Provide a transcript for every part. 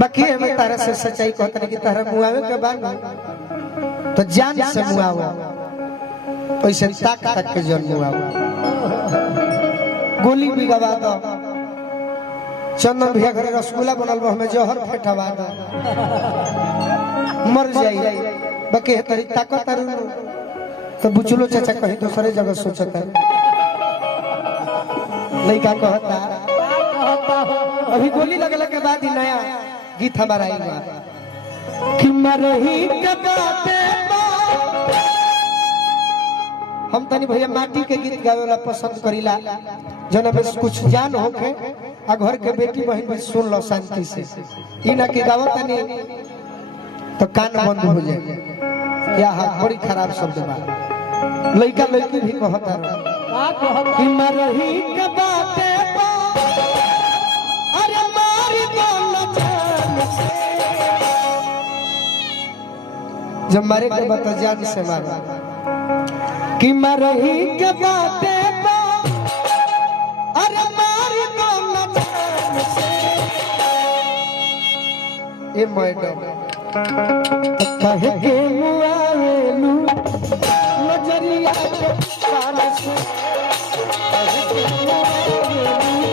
बाकी हमें तारा से सच्चाई कहते कि तारा मुआवे के बाद तो जान से मुआवा पैसे ताक तक के जन मुआवा गोली भी गवा दो चंदन भैया घर रसगुल्ला बनल बा हमें जहर फेटवा दो मर जाई बाकी तरी ताकत तो बुचलो चाचा कहीं दूसरे जगह सोचता लड़का कहता अभी गोली लगला के बाद ही नया गीत हमारा आएगा कि मरही के बातें हम तनी भैया माटी के गीत गावेला पसंद करीला जना बस कुछ जान होके आ घर के बेटी बहन भी सुन लो शांति से ई ना के गावत तनी तो कान बंद हो जाए या बड़ी खराब शब्द बा लड़का लड़की भी कहता कि मरही के बातें अरे मारी जब मारे के बता जान से मारा कि मरही के बातें अरे मारी जान से ये मैडम कहे के मुआवेलू नजरिया के पास से कहे के मुआवेलू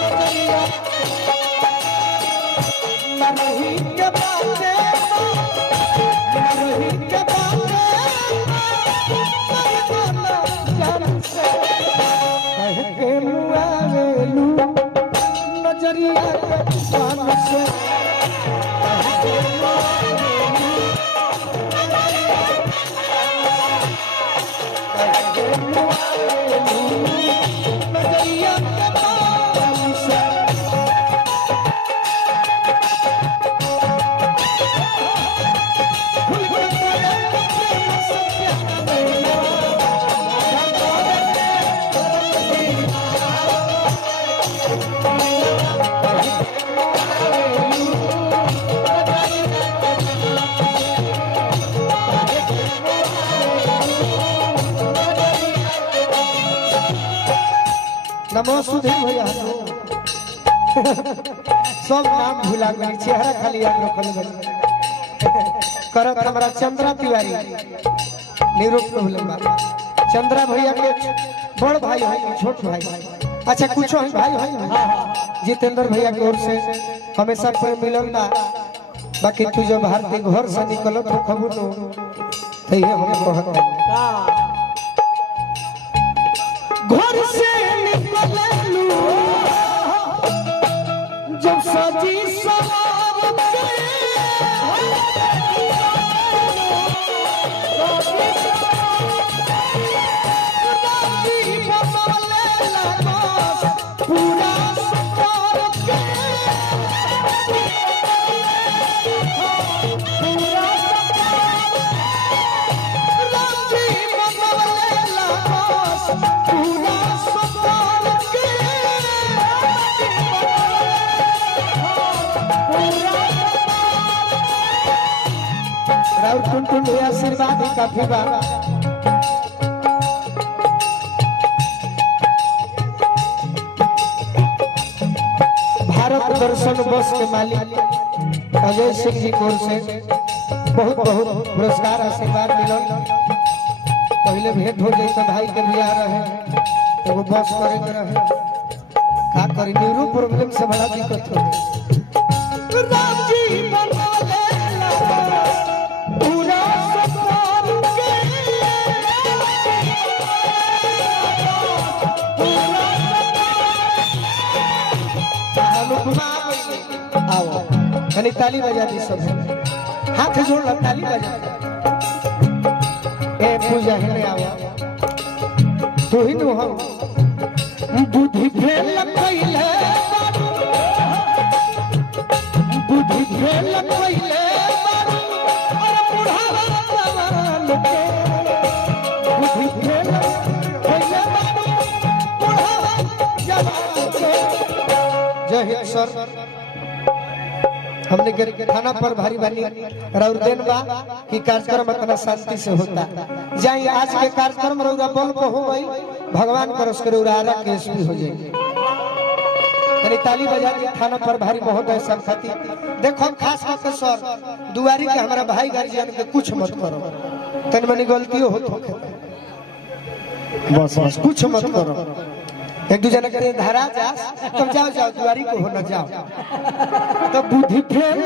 नजरिया मरही के बातें मरही के बातें जान से कहे के मुआवेलू नजरिया के पास से नमो सुधीर भैया सब नाम भुला गई चेहरा खाली याद रखल गई करत हमरा चंद्रा तिवारी निरूप भूलबा चंद्रा भैया के बड़ भाई है छोट भाई अच्छा कुछ है भाई है जितेंद्र भैया की ओर से हमेशा प्रेम मिलल बा बाकी तू जब भारतीय घर से निकलत हो खबर तो ये हम कहत घर से निकललू जब सजी सवार से पूरा सफर के और टुन आशीर्वाद काफी बा भारत दर्शन बस के मालिक अजय सिंह जी की ओर से बहुत बहुत पुरस्कार आशीर्वाद मिलल पहले भेंट हो जाए तो भाई के बियाह रहे एगो बस करे के रहे का करी न्यूरो प्रॉब्लम से बड़ा दिक्कत हो राम जी पूरा सफर के आओ कनी ताली बजा दी सब हाथ जोड़ ला ताली बजा ए पूजा है ले आओ तू ही नु हो बुद्धि फेल कइले बुद्धि फेल कइले और बुढ़ावा जवान के बुद्धि फेल कइले बुढ़ावा जवान के जय हिंद सर हमने खाना पर भारी भारी रौर देन बा कि कार्यक्रम इतना शांति से होता जाए आज के कार्यक्रम रौरा बल को हो गई भगवान करस के रौरा केस भी हो जाए तनी ताली बजा दी थाना पर भारी महोदय संपत्ति। देखो खास करके सर दुआरी के हमारा भाई गार्जियन के कुछ मत करो, तनी मनी गलती हो तो बस बस कुछ मत करो। एक दूसरे के धरा जा तुम जाओ जाओ दुआरी को हो न जाओ तो बुद्धि फेल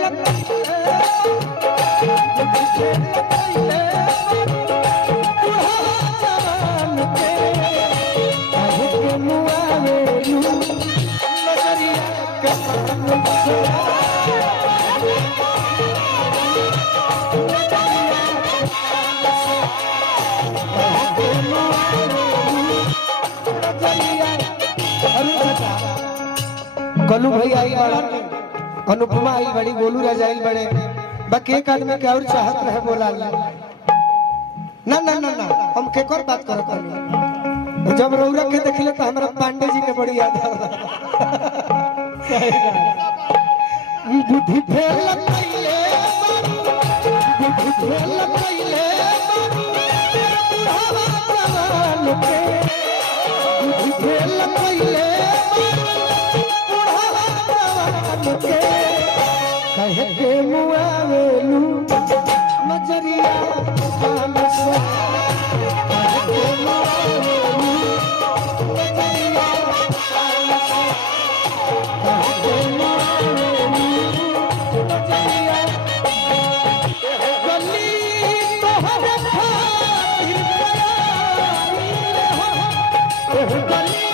कलू भाई आई बड़ा, अनुपमा आई बड़ी, गोलू राजा आई बड़े, बाकी एक आदमी के और चाहत रहे बोला ना ना ना ना हम के कर बात करो कर जब रौरा के देखले तो हमरा पांडे जी के बड़ी याद आवा। बुद्धि फेल कइले बुद्धि फेल कइले जवान के बुद्धि फेल कइले कहे के मुआवेलू नजरिया काम से कहे के मुआवेलू नजरिया काम से कहे के मुआवेलू नजरिया गली तोहरे खातिर प्यारी हो गली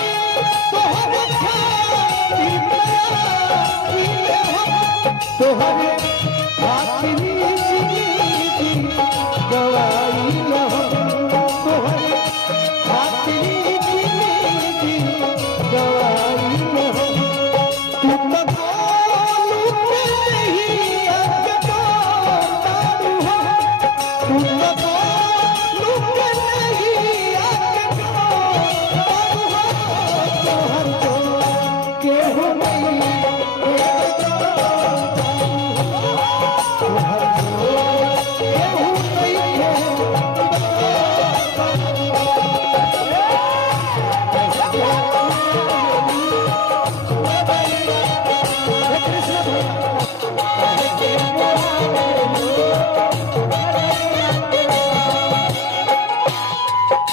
तोहरे खातिर तोहरे आखिरी जिंदगी गवाई न तोहरे आखिरी जिंदगी गवाई न तुम बोलू नहीं अकबारू हो तुम बोलू नहीं अकबारू हो तोहर को केहू नहीं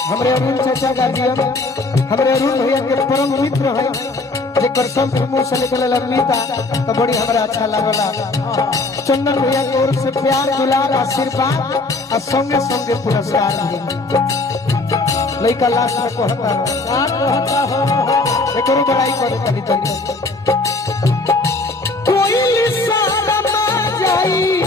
हमरे अरुण चाचा गार्जियन हमरे अरुण भैया के परम मित्र है जेकर सब मुंह से निकलल अमिता तो बड़ी हमरा अच्छा लागला। चंदन भैया की ओर से प्यार दुलार आशीर्वाद और संगे संगे पुरस्कार भी लइका लास्ट में कहता हो एकरो बड़ाई करे तनी कोई सारा मा जाई